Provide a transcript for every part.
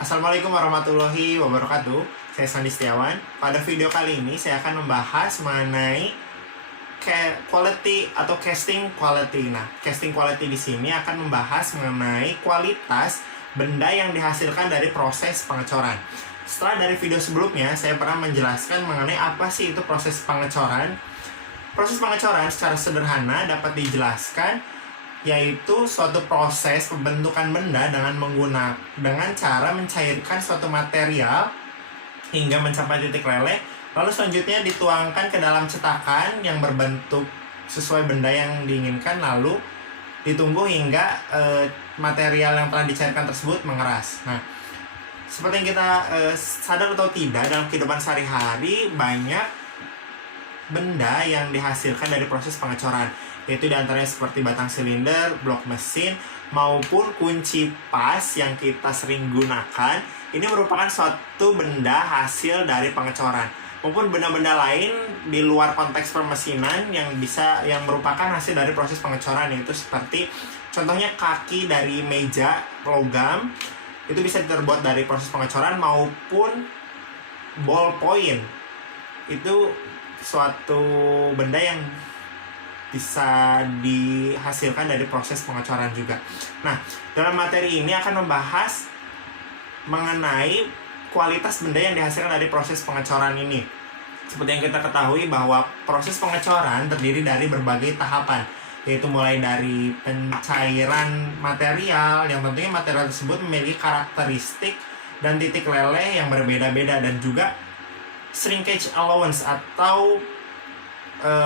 Assalamualaikum warahmatullahi wabarakatuh. Saya Sandi Setiawan. Pada video kali ini saya akan membahas mengenai quality atau casting quality. Nah, casting quality di sini akan membahas mengenai kualitas benda yang dihasilkan dari proses pengecoran. Setelah dari video sebelumnya, saya pernah menjelaskan mengenai apa sih itu proses pengecoran. Proses pengecoran secara sederhana dapat dijelaskan yaitu suatu proses pembentukan benda dengan cara mencairkan suatu material hingga mencapai titik leleh, lalu selanjutnya dituangkan ke dalam cetakan yang berbentuk sesuai benda yang diinginkan, lalu ditunggu hingga material yang telah dicairkan tersebut mengeras. Nah, seperti yang kita sadar atau tidak, dalam kehidupan sehari-hari banyak benda yang dihasilkan dari proses pengecoran, yaitu diantaranya seperti batang silinder, blok mesin, maupun kunci pas yang kita sering gunakan. Ini merupakan suatu benda hasil dari pengecoran, maupun benda-benda lain di luar konteks permesinan yang merupakan hasil dari proses pengecoran, yaitu seperti contohnya kaki dari meja logam itu bisa terbuat dari proses pengecoran, maupun ballpoint itu suatu benda yang bisa dihasilkan dari proses pengecoran juga. Nah, dalam materi ini akan membahas mengenai kualitas benda yang dihasilkan dari proses pengecoran ini. Seperti yang kita ketahui bahwa proses pengecoran terdiri dari berbagai tahapan, yaitu mulai dari pencairan material, yang tentunya material tersebut memiliki karakteristik dan titik leleh yang berbeda-beda, dan juga shrinkage allowance atau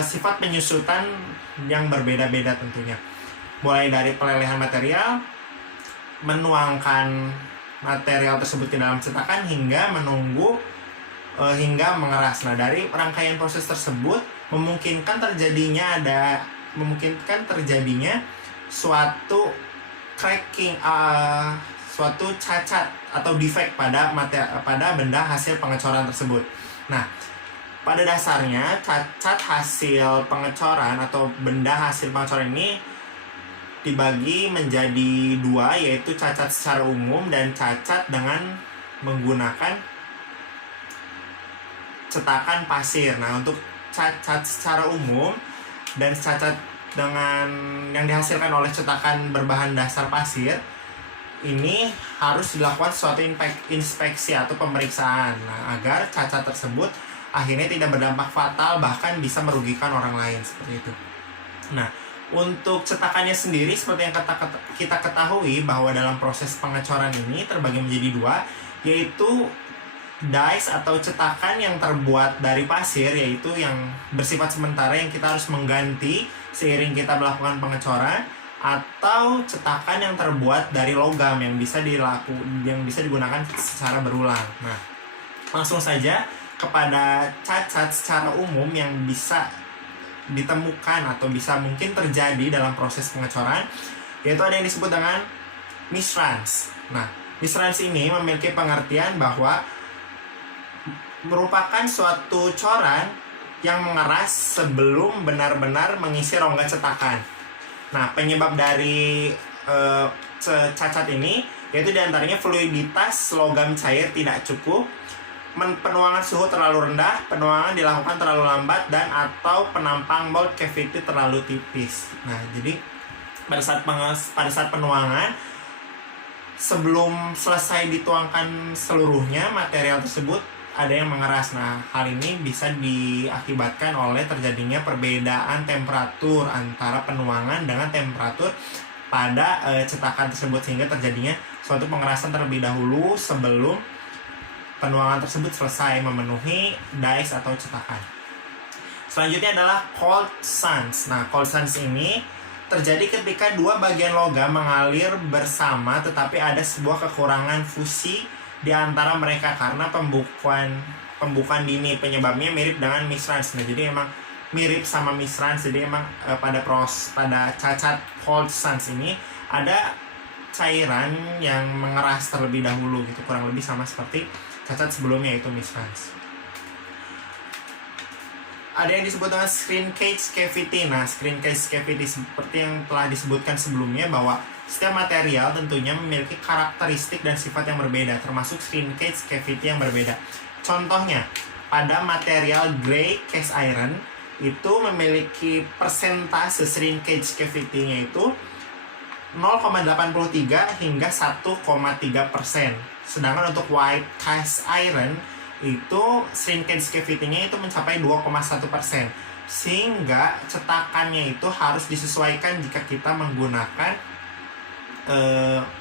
sifat penyusutan yang berbeda-beda tentunya. Mulai dari pelelehan material, menuangkan material tersebut ke dalam cetakan, hingga menunggu hingga mengeras. Nah, dari rangkaian proses tersebut memungkinkan terjadinya suatu cracking, suatu cacat atau defect pada benda hasil pengecoran tersebut. Nah, pada dasarnya cacat hasil pengecoran atau benda hasil pengecoran ini dibagi menjadi dua, yaitu cacat secara umum dan cacat dengan menggunakan cetakan pasir. Nah, untuk cacat secara umum dan cacat dengan yang dihasilkan oleh cetakan berbahan dasar pasir, ini harus dilakukan suatu inspeksi atau pemeriksaan, agar cacat tersebut akhirnya tidak berdampak fatal, bahkan bisa merugikan orang lain, seperti itu. Nah, untuk cetakannya sendiri, seperti yang kita ketahui bahwa dalam proses pengecoran ini terbagi menjadi dua, yaitu dies atau cetakan yang terbuat dari pasir, yaitu yang bersifat sementara yang kita harus mengganti seiring kita melakukan pengecoran, atau cetakan yang terbuat dari logam yang bisa digunakan secara berulang. Nah, langsung saja kepada cacat secara umum yang bisa ditemukan atau bisa mungkin terjadi dalam proses pengecoran, yaitu ada yang disebut dengan misruns. Nah, misruns ini memiliki pengertian bahwa merupakan suatu coran yang mengeras sebelum benar-benar mengisi rongga cetakan. Nah, penyebab dari cacat ini yaitu diantaranya fluiditas logam cair tidak cukup, penuangan suhu terlalu rendah, penuangan dilakukan terlalu lambat, dan atau penampang mold cavity terlalu tipis. Nah, jadi pada saat penuangan, sebelum selesai dituangkan seluruhnya material tersebut ada yang mengeras. Nah, hal ini bisa diakibatkan oleh terjadinya perbedaan temperatur antara penuangan dengan temperatur pada cetakan tersebut, sehingga terjadinya suatu pengerasan terlebih dahulu sebelum penuangan tersebut selesai memenuhi dies atau cetakan. Selanjutnya adalah cold sands. Nah, cold sands ini terjadi ketika dua bagian logam mengalir bersama, tetapi ada sebuah kekurangan fusi di antara mereka karena pembukaan dini. Penyebabnya mirip dengan misruns. Nah, jadi emang mirip sama misruns. Jadi emang pada cacat cold sands ini ada cairan yang mengeras terlebih dahulu gitu, kurang lebih sama seperti cacat sebelumnya, yaitu misruns. ada yang disebut dengan shrinkage cavity. Nah, shrinkage cavity seperti yang telah disebutkan sebelumnya bahwa setiap material tentunya memiliki karakteristik dan sifat yang berbeda, termasuk shrinkage cavity yang berbeda. Contohnya, pada material gray cast iron itu memiliki persentase shrinkage cavity-nya itu 0,83 hingga 1,3%. Sedangkan untuk white cast iron itu shrinkage cavity-nya itu mencapai 2,1%. Sehingga cetakannya itu harus disesuaikan jika kita menggunakan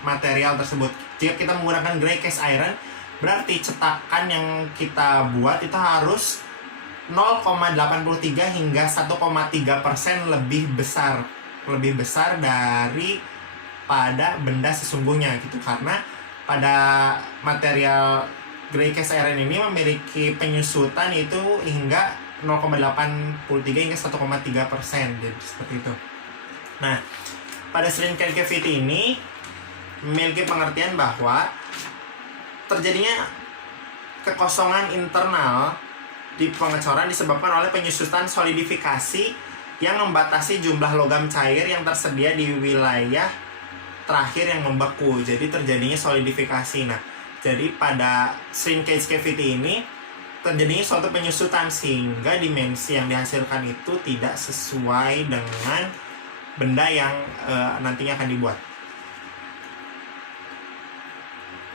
material tersebut. Jika kita menggunakan gray cast iron, berarti cetakan yang kita buat itu harus 0,83 hingga 1,3% lebih besar dari pada benda sesungguhnya gitu, karena pada material gray cast iron ini memiliki penyusutan itu hingga 0,83 hingga 1,3%, jadi seperti itu. Nah, pada shrinkage cavity ini memiliki pengertian bahwa terjadinya kekosongan internal di pengecoran disebabkan oleh penyusutan solidifikasi yang membatasi jumlah logam cair yang tersedia di wilayah terakhir yang membeku. Jadi terjadinya solidifikasi. Nah, jadi pada shrinkage cavity ini terjadinya suatu penyusutan sehingga dimensi yang dihasilkan itu tidak sesuai dengan benda yang nantinya akan dibuat.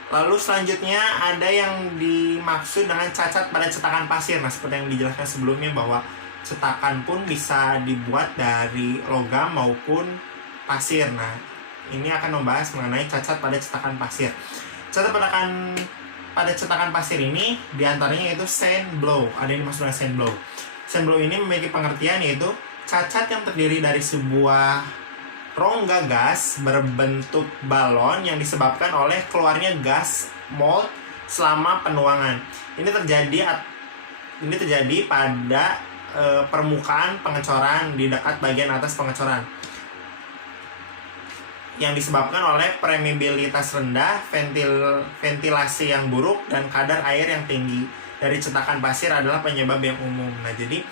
Lalu selanjutnya ada yang dimaksud dengan cacat pada cetakan pasir. Nah, seperti yang dijelaskan sebelumnya bahwa cetakan pun bisa dibuat dari logam maupun pasir. Nah, ini akan membahas mengenai cacat pada cetakan pasir. Cacat pada cetakan pasir ini diantaranya yaitu sand blow. Ada yang dimaksud dengan sand blow. Sand blow ini memiliki pengertian yaitu cacat yang terdiri dari sebuah rongga gas berbentuk balon yang disebabkan oleh keluarnya gas mold selama penuangan. Ini terjadi pada permukaan pengecoran di dekat bagian atas pengecoran yang disebabkan oleh permeabilitas rendah, ventilasi yang buruk, dan kadar air yang tinggi dari cetakan pasir adalah penyebab yang umum. Nah, jadi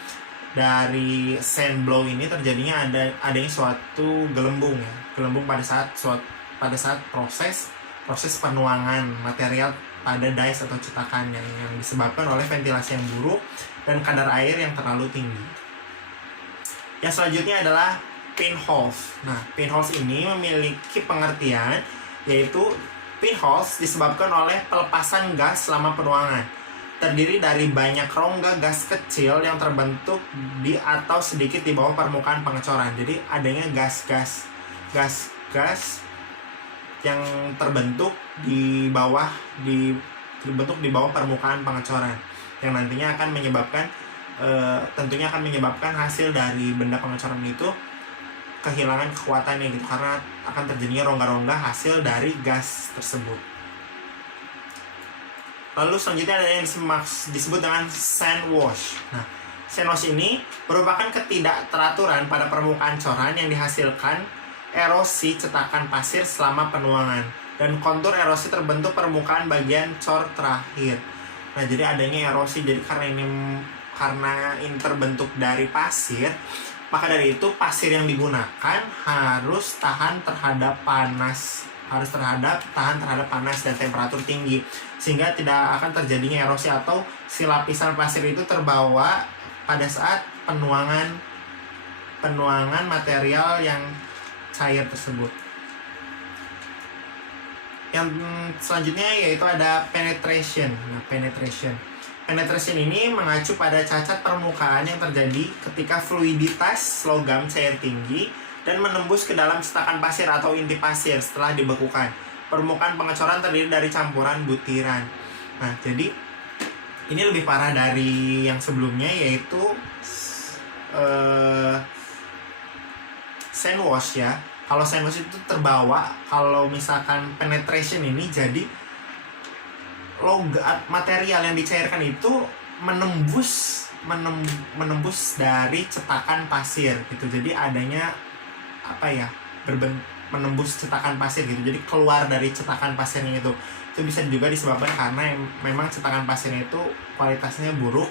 dari sand blow ini terjadinya adanya suatu gelembung ya. Gelembung pada saat proses penuangan material pada dies atau cetakannya yang disebabkan oleh ventilasi yang buruk dan kadar air yang terlalu tinggi. Yang selanjutnya adalah pinholes. Nah, pinholes ini memiliki pengertian yaitu pinholes disebabkan oleh pelepasan gas selama penuangan. Terdiri dari banyak rongga gas kecil yang terbentuk di atau sedikit di bawah permukaan pengecoran. Jadi adanya gas yang terbentuk di bawah permukaan pengecoran yang nantinya akan menyebabkan hasil dari benda pengecoran itu kehilangan kekuatannya gitu, karena akan terjadinya rongga-rongga hasil dari gas tersebut. Lalu selanjutnya ada yang disebut dengan sand wash. Nah, sand wash ini merupakan ketidakteraturan pada permukaan coran yang dihasilkan erosi cetakan pasir selama penuangan, dan kontur erosi terbentuk permukaan bagian cor terakhir. Nah, jadi adanya erosi, jadi karena ini terbentuk dari pasir, maka dari itu pasir yang digunakan harus tahan terhadap panas dan temperatur tinggi, sehingga tidak akan terjadinya erosi atau si lapisan pasir itu terbawa pada saat penuangan material yang cair tersebut. Yang selanjutnya yaitu ada penetration. Nah, penetration ini mengacu pada cacat permukaan yang terjadi ketika fluiditas logam cair tinggi dan menembus ke dalam cetakan pasir atau inti pasir setelah dibekukan. Permukaan pengecoran terdiri dari campuran butiran. Nah, jadi ini lebih parah dari yang sebelumnya, yaitu sand wash ya. Kalau sand wash itu terbawa, kalau misalkan penetration ini jadi material yang dicairkan itu menembus dari cetakan pasir gitu. Jadi adanya menembus cetakan pasir gitu, jadi keluar dari cetakan pasirnya itu bisa juga disebabkan karena memang cetakan pasirnya itu kualitasnya buruk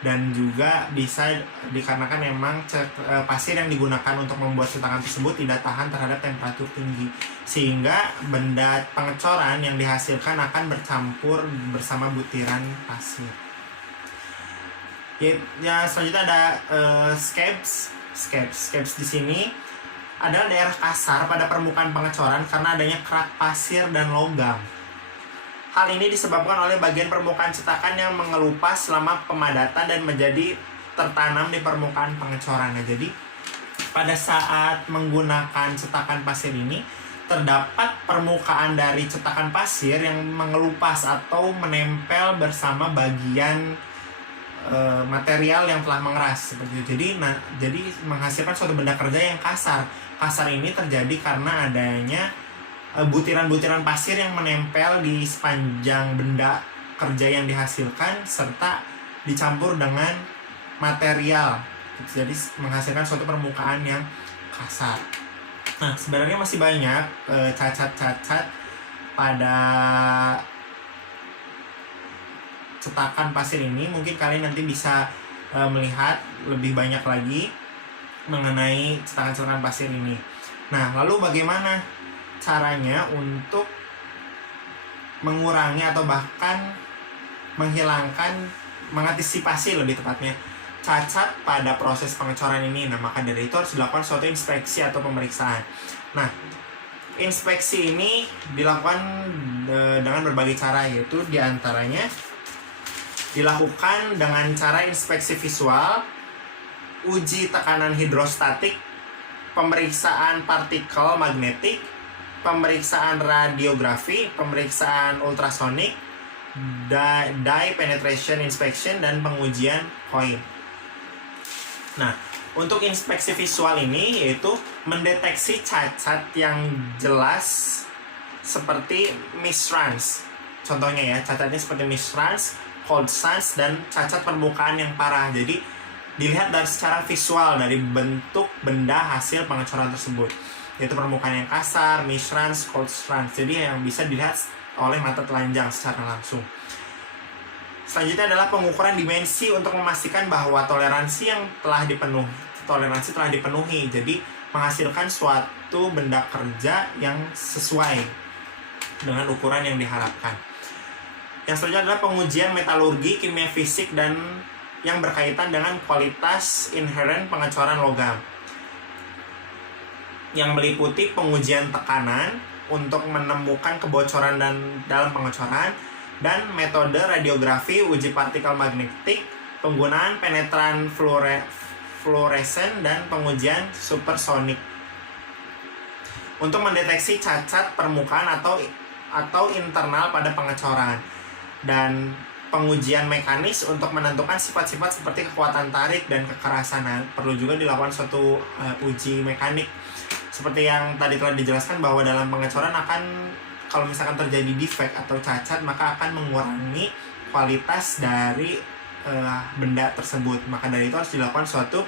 dan juga bisa dikarenakan memang pasir yang digunakan untuk membuat cetakan tersebut tidak tahan terhadap temperatur tinggi, sehingga benda pengecoran yang dihasilkan akan bercampur bersama butiran pasir. Ya selanjutnya ada scapes. Scapes di sini adalah daerah kasar pada permukaan pengecoran karena adanya kerak pasir dan logam. Hal ini disebabkan oleh bagian permukaan cetakan yang mengelupas selama pemadatan dan menjadi tertanam di permukaan pengecoran. Nah, jadi pada saat menggunakan cetakan pasir ini terdapat permukaan dari cetakan pasir yang mengelupas atau menempel bersama bagian material yang telah mengeras seperti itu. Jadi menghasilkan suatu benda kerja yang kasar. Kasar ini terjadi karena adanya butiran-butiran pasir yang menempel di sepanjang benda kerja yang dihasilkan serta dicampur dengan material. Jadi menghasilkan suatu permukaan yang kasar. Nah, sebenarnya masih banyak cacat-cacat pada cetakan pasir ini. Mungkin kalian nanti bisa melihat lebih banyak lagi mengenai cetakan-cetakan pasir ini. Nah, lalu bagaimana caranya untuk mengurangi atau bahkan mengantisipasi lebih tepatnya cacat pada proses pengecoran ini? Nah, maka dari itu harus dilakukan suatu inspeksi atau pemeriksaan. Nah, inspeksi ini dilakukan dengan berbagai cara, yaitu diantaranya dilakukan dengan cara inspeksi visual, uji tekanan hidrostatik, pemeriksaan partikel magnetik, pemeriksaan radiografi, pemeriksaan ultrasonik, dye penetration inspection, dan pengujian koin. Nah, untuk inspeksi visual ini yaitu mendeteksi cacat yang jelas seperti misruns. Contohnya ya, cacatnya seperti misruns, cold suns, dan cacat permukaan yang parah. Jadi dilihat dari secara visual dari bentuk benda hasil pengecoran tersebut, yaitu permukaan yang kasar, misruns, cold suns. Jadi yang bisa dilihat oleh mata telanjang secara langsung. Selanjutnya adalah pengukuran dimensi untuk memastikan bahwa toleransi telah dipenuhi. Jadi menghasilkan suatu benda kerja yang sesuai dengan ukuran yang diharapkan. Yang selanjutnya adalah pengujian metalurgi, kimia fisik, dan yang berkaitan dengan kualitas inheren pengecoran logam, yang meliputi pengujian tekanan untuk menemukan kebocoran dalam pengecoran, dan metode radiografi, uji partikel magnetik, penggunaan penetran fluoresen, dan pengujian supersonik untuk mendeteksi cacat permukaan atau internal pada pengecoran, dan pengujian mekanis untuk menentukan sifat-sifat seperti kekuatan tarik dan kekerasan. Nah, perlu juga dilakukan suatu uji mekanik seperti yang tadi telah dijelaskan, bahwa dalam pengecoran kalau misalkan terjadi defect atau cacat, maka akan mengurangi kualitas dari benda tersebut. Maka dari itu harus dilakukan suatu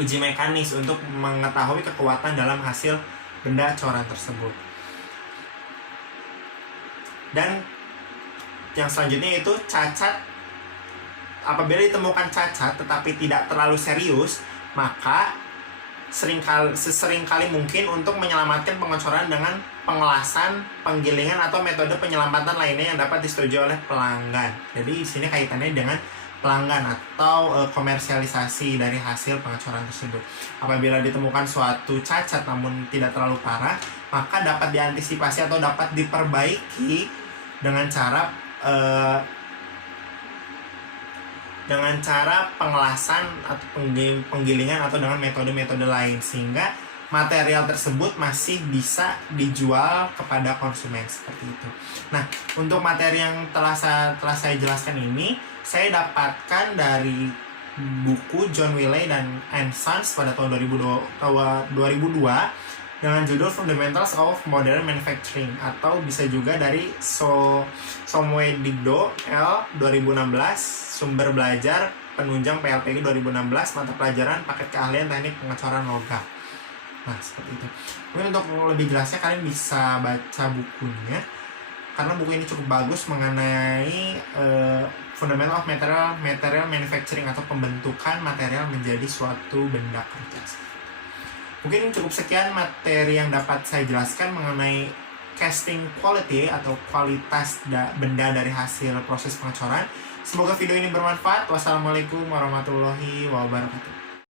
uji mekanis untuk mengetahui kekuatan dalam hasil benda coran tersebut. Dan yang selanjutnya itu cacat. Apabila ditemukan cacat tetapi tidak terlalu serius, maka seseringkali mungkin untuk menyelamatkan pengecoran dengan pengelasan, penggilingan, atau metode penyelamatan lainnya yang dapat disetujui oleh pelanggan. Jadi di sini kaitannya dengan pelanggan atau komersialisasi dari hasil pengecoran tersebut. Apabila ditemukan suatu cacat namun tidak terlalu parah, maka dapat diantisipasi atau dapat diperbaiki dengan cara pengelasan atau penggilingan atau dengan metode-metode lain, sehingga material tersebut masih bisa dijual kepada konsumen seperti itu. Nah, untuk materi yang telah saya jelaskan ini saya dapatkan dari buku John Wiley dan Sons pada tahun 2002 dengan judul Fundamentals of Modern Manufacturing, atau bisa juga dari Somwe Digdo L 2016, sumber belajar penunjang PLPG 2016, mata pelajaran paket keahlian teknik pengecoran logam. Nah, seperti itu. Mungkin untuk lebih jelasnya kalian bisa baca bukunya. karena buku ini cukup bagus mengenai fundamental of material manufacturing atau pembentukan material menjadi suatu benda kerja. Mungkin cukup sekian materi yang dapat saya jelaskan mengenai casting quality atau kualitas benda dari hasil proses pengecoran. Semoga video ini bermanfaat. Wassalamualaikum warahmatullahi wabarakatuh.